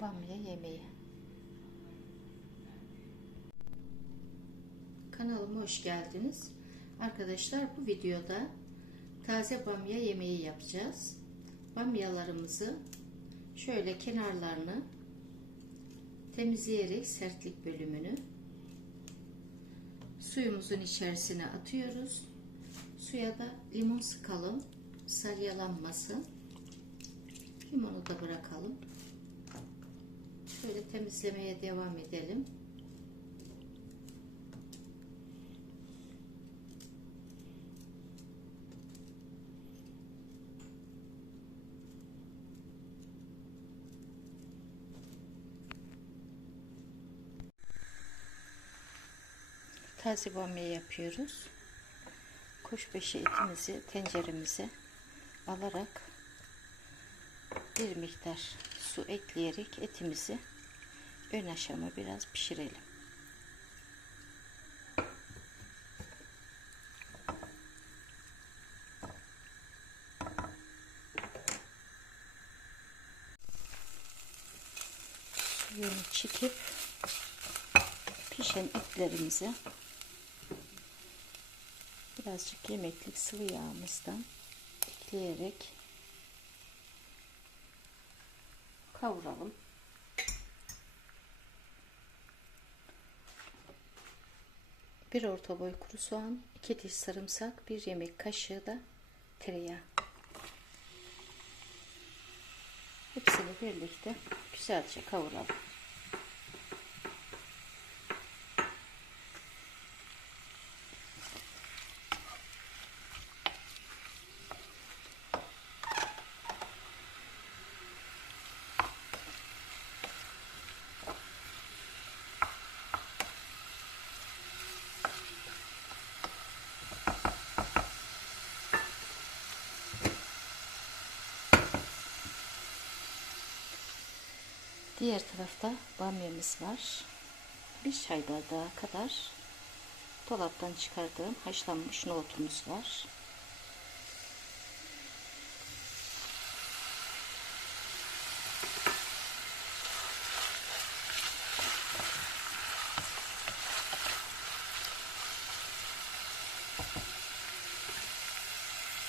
bamya yemeği. Kanalıma hoş geldiniz. Arkadaşlar bu videoda taze bamya yemeği yapacağız. Bamyalarımızı şöyle kenarlarını temizleyerek sertlik bölümünü suyumuzun içerisine atıyoruz. Suya da limon sıkalım. Salyalanmasın. Limonu da bırakalım. Şöyle temizlemeye devam edelim. Taze bamya yapıyoruz. Kuşbaşı etimizi tenceremize alarak bir miktar su ekleyerek etimizi ön aşama biraz pişirelim. Suyunu çekip pişen etlerimizi birazcık yemeklik sıvı yağımızdan ekleyerek kavuralım. Bir orta boy kuru soğan, iki diş sarımsak, bir yemek kaşığı da tereyağı. Hepsini birlikte güzelce kavuralım. Diğer tarafta bamyamız var. Bir çay bardağı kadar dolaptan çıkardığım haşlanmış nohutumuz var.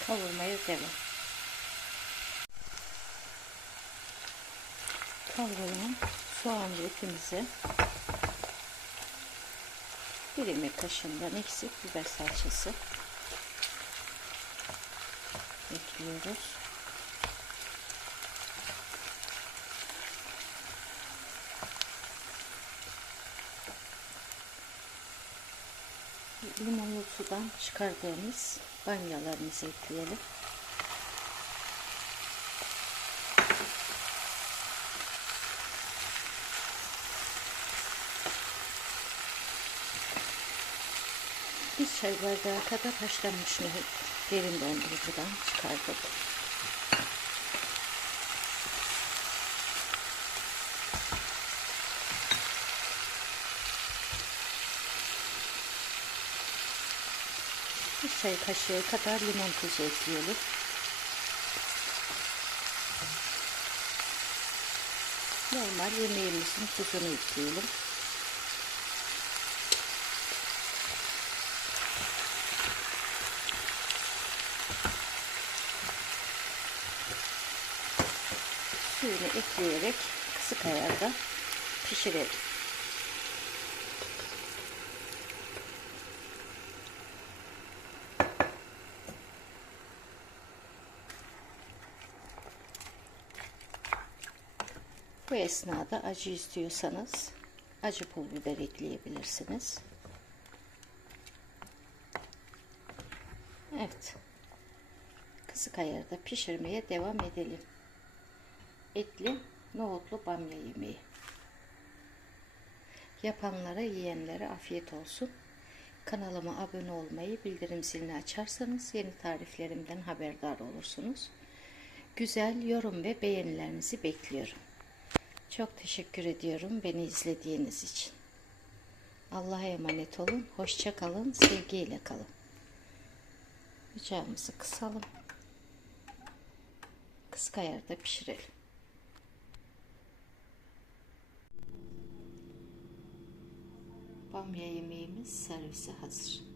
Kavurmaya devam. Kavrulan soğan ve etimizi bir yemek kaşığından eksik biber salçası ekliyoruz. Limonlu sudan çıkardığımız bamyalarımızı ekleyelim. Bir çay bardağı kadar haşlanmış nohut derin dondurucudan çıkardık. Bir çay kaşığı kadar limon tuzu ekleyelim. Normal yemeğimizin tuzunu ekleyelim. Suyunu ekleyerek kısık ayarda pişirelim. Bu esnada acı istiyorsanız acı pul biber ekleyebilirsiniz. Evet. Kısık ayarda pişirmeye devam edelim etli nohutlu bamya yemeği. Yapanlara, yiyenlere afiyet olsun. Kanalıma abone olmayı, bildirim zilini açarsanız yeni tariflerimden haberdar olursunuz. Güzel yorum ve beğenilerinizi bekliyorum. Çok teşekkür ediyorum beni izlediğiniz için. Allah'a emanet olun. Hoşça kalın. Sevgiyle kalın. Bıçağımızı kısalım kısık ayarda pişirelim. Bamya yemeğimiz servise hazır.